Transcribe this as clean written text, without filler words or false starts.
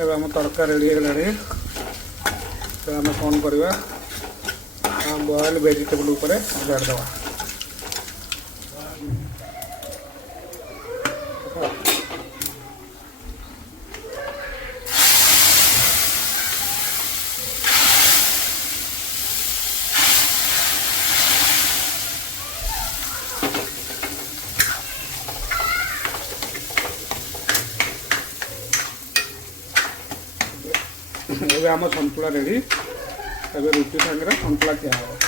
ଏବେ ଆମ ତରକା ରେଡ଼ି ହେଇଗଲାଣି। ତ ଆମେ କ'ଣ କରିବା ବଏଲ୍ ଭେଜିଟେବୁଲ୍ ଉପରେ ଅଜାଡ଼ିଦେବା। ଏବେ ଆମ ସନ୍ତୁଳା ରେଡ଼ି। ଏବେ ରୁଟି ସାଙ୍ଗରେ ସନ୍ତୁଳା ଖିଆ ହେବ।